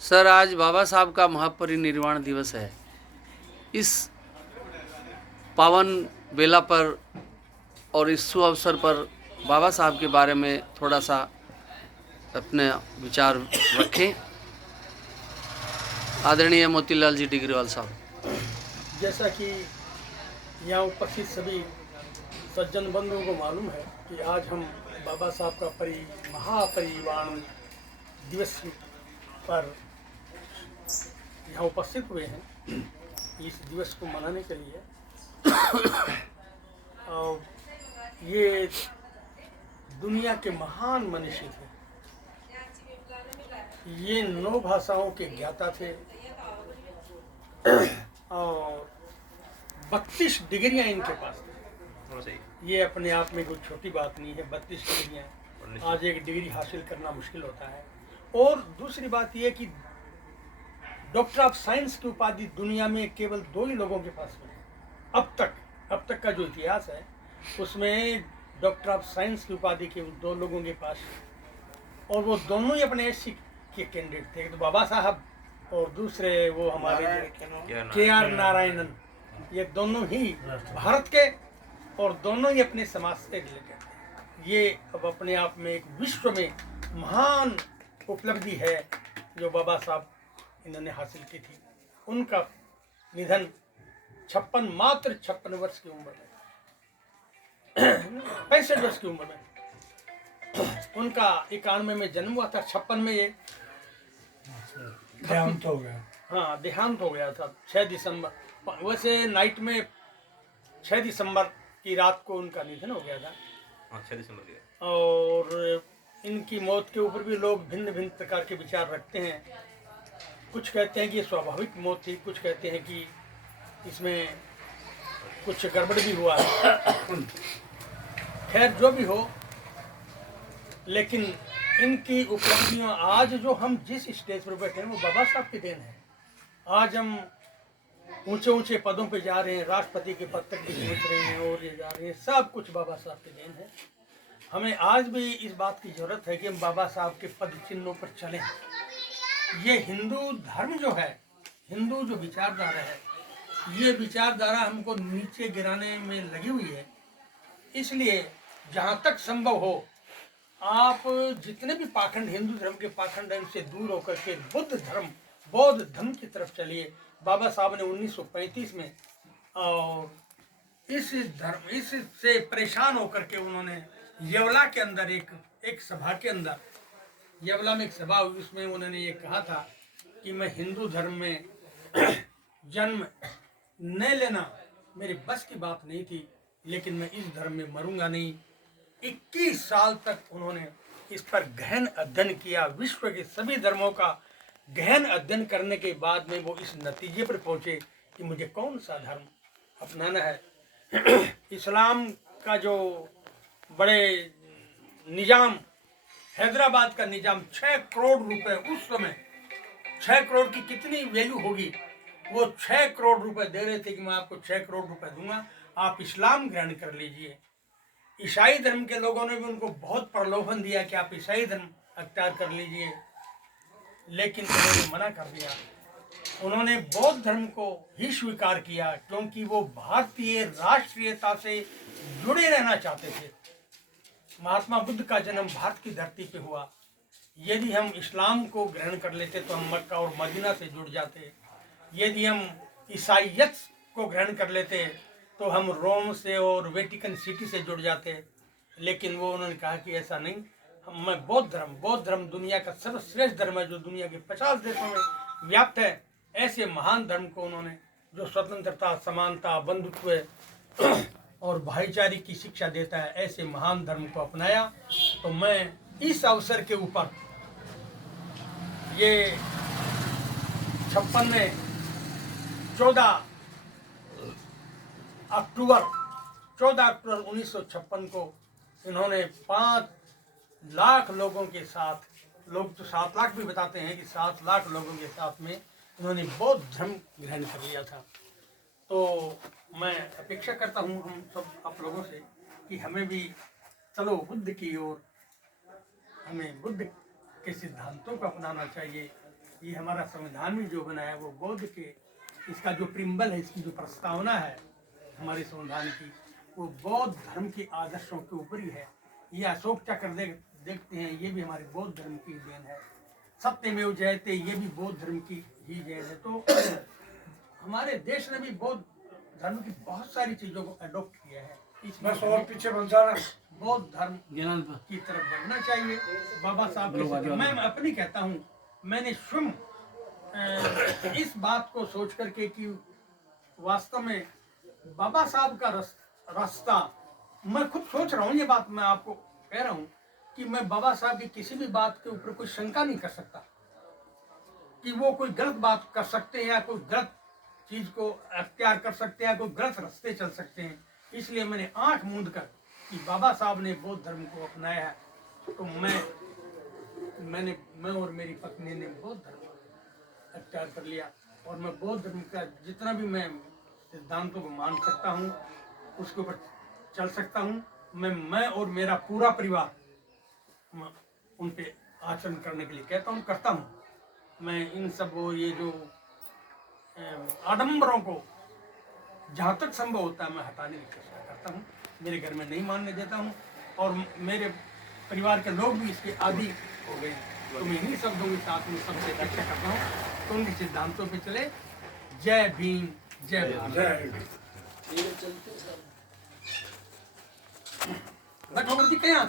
Sir, आज बाबा साहब का महापरिनिर्वाण दिवस है। इस पावन बेला पर और इस शुभ अवसर पर बाबा साहब के बारे में थोड़ा सा अपने विचार रखें। आदरणीय मोतीलाल जी डिग्रीवाल साहब। जैसा कि यहाँ उपस्थित सभी सज्जन बंधुओं को मालूम है कि आज हम बाबा साहब का महापरिनिर्वाण दिवस पर यहाँ उपस्थित हुए हैं इस दिवस को मनाने के लिए। और ये दुनिया के महान मनीषी थे। ये 9 भाषाओं के ज्ञाता थे और 32 डिग्रियां इनके पास थी। ये अपने आप में कोई छोटी बात नहीं है। 32 डिग्रियां, आज एक डिग्री हासिल करना मुश्किल होता है। और दूसरी बात यह कि डॉक्टर ऑफ साइंस की उपाधि दुनिया में केवल 2 ही लोगों के पास में है। अब तक का जो इतिहास है उसमें डॉक्टर ऑफ साइंस की उपाधि केवल 2 लोगों के पास है, और वो दोनों ही अपने एससी के कैंडिडेट थे। तो बाबा साहब और दूसरे वो हमारे के.आर. नारायणन, ये दोनों ही भारत के और दोनों ही अपने समाज से रिलेटेड थे। ये अब अपने आप में एक विश्व में महान उपलब्धि है जो बाबा साहब इन्होंने हासिल की थी। उनका निधन मात्र 56 वर्ष की उम्र में 65 वर्ष की उम्र में उनका 91 में जन्म हुआ था। 56 में ये देहांत हो गया। हाँ, देहांत हो गया था 6 दिसंबर। वैसे नाइट में 6 दिसंबर की रात को उनका निधन हो गया था। 6 दिसंबर की। और इनकी मौत के ऊपर भी लोग भिन्न भिन्न प्रकार के विचार रखते हैं। कुछ कहते हैं कि ये स्वाभाविक मौत थी, कुछ कहते हैं कि इसमें कुछ गड़बड़ भी हुआ है। खैर जो भी हो, लेकिन इनकी उपलब्धियां आज जो हम जिस स्टेज पर बैठे हैं वो बाबा साहब की देन है। आज हम ऊंचे ऊंचे पदों पे जा रहे हैं, राष्ट्रपति के पद तक भी पहुंच रहे हैं और ये जा रहे हैं, सब कुछ बाबा साहब की देन है। हमें आज भी इस बात की जरूरत है कि हम बाबा साहब के पद चिन्हों पर चलें। ये हिंदू धर्म जो है, हिंदू जो विचारधारा है, ये विचारधारा हमको नीचे गिराने में लगी हुई है। इसलिए जहाँ तक संभव हो आप जितने भी पाखंड, हिंदू धर्म के पाखंड से दूर होकर के बौद्ध धर्म की तरफ चलिए। बाबा साहब ने 1935 में और इससे परेशान होकर के उन्होंने येवला के अंदर एक सभा के अंदर, येवला में एक सभा हुई, उसमें उन्होंने ये कहा था कि मैं हिंदू धर्म में जन्म न लेना मेरी बस की बात नहीं थी, लेकिन मैं इस धर्म में मरूंगा नहीं। 21 साल तक उन्होंने इस पर गहन अध्ययन किया। विश्व के सभी धर्मों का गहन अध्ययन करने के बाद में वो इस नतीजे पर पहुंचे कि मुझे कौन सा धर्म अपनाना है। इस्लाम का जो बड़े निजाम, हैदराबाद का निजाम 6 करोड़ रुपए, उस समय 6 करोड़ की कितनी वैल्यू होगी, वो 6 करोड़ रुपए दे रहे थे कि मैं आपको 6 करोड़ रुपए दूंगा, आप इस्लाम ग्रहण कर लीजिए। ईसाई धर्म के लोगों ने भी उनको बहुत प्रलोभन दिया कि आप ईसाई धर्म अख्तियार कर लीजिए, लेकिन उन्होंने मना कर दिया। उन्होंने बौद्ध धर्म को ही स्वीकार किया क्योंकि वो भारतीय राष्ट्रीयता से जुड़े रहना चाहते थे। महात्मा बुद्ध का जन्म भारत की धरती पे हुआ। यदि हम इस्लाम को ग्रहण कर लेते तो हम मक्का और मदीना से जुड़ जाते। यदि हम ईसाइयत को ग्रहण कर लेते तो हम रोम से और वेटिकन सिटी से जुड़ जाते। लेकिन वो उन्होंने कहा कि ऐसा नहीं, मैं बौद्ध धर्म दुनिया का सर्वश्रेष्ठ धर्म है जो दुनिया के 50 देशों में व्याप्त है। ऐसे महान धर्म को उन्होंने, जो स्वतंत्रता, समानता, बंधुत्व और भाईचारे की शिक्षा देता है, ऐसे महान धर्म को अपनाया। तो मैं इस अवसर के ऊपर ये 56 में 14 अक्टूबर 1956 को इन्होंने 5 लाख लोगों के साथ, लोग तो 7 लाख भी बताते हैं कि 7 लाख लोगों के साथ में इन्होंने बौद्ध धर्म ग्रहण कर लिया था। तो मैं अपेक्षा करता हूँ हम सब आप लोगों से कि हमें भी चलो बुद्ध की ओर, हमें बुद्ध के सिद्धांतों को अपनाना चाहिए। ये हमारा संविधान भी जो बना है वो बौद्ध के, इसका जो प्रिम्बल है, इसकी जो प्रस्तावना है हमारे संविधान की, वो बौद्ध धर्म के आदर्शों के ऊपर ही है। ये अशोक चक्र देखते हैं, ये भी हमारे बौद्ध धर्म की देन है। सत्यमेव जयते, ये भी बौद्ध धर्म की ही देन है। तो हमारे देश ने भी बौद्ध धर्म की बहुत सारी चीजों को अडॉप्ट किया है। बस और पीछे बन जाना, बौद्ध धर्म की तरफ बढ़ना चाहिए। बाबा साहब के मैं अपनी कहता हूँ, मैंने स्वयं इस बात को सोच करके कि वास्तव में बाबा साहब का रास्ता, मैं खुद सोच रहा हूँ, ये बात मैं आपको कह रहा हूँ कि मैं बाबा साहब की किसी भी बात के ऊपर कोई शंका नहीं कर सकता कि वो कोई गलत बात कर सकते हैं या कोई गलत चीज को अख्तियार कर सकते हैं, कोई गलत रास्ते चल सकते हैं। इसलिए मैंने आंख मूंद कर कि बाबा साहब ने बौद्ध धर्म को अपनाया है, तो मैं और मेरी पत्नी ने बौद्ध धर्म अख्तियार कर लिया। और मैं बौद्ध धर्म का जितना भी मैं सिद्धांतों को मान सकता हूँ, उसके ऊपर चल सकता हूँ। मैं और मेरा पूरा परिवार उन पे आचरण करने के लिए कहता हूँ, करता हूँ। मैं इन सब ये जो आडंबरों को जहाँ तक संभव होता है मैं हटाने की कोशिश करता हूँ। मेरे घर में नहीं मानने देता हूँ और मेरे परिवार के लोग भी इसके आदी हो गए। तो मैं इन्हीं शब्दों के साथ में सबसे अपेक्षा करता हूँ तो उनके सिद्धांतों पे चले। जय भीम, जय भारत। जय भगवती कहाँ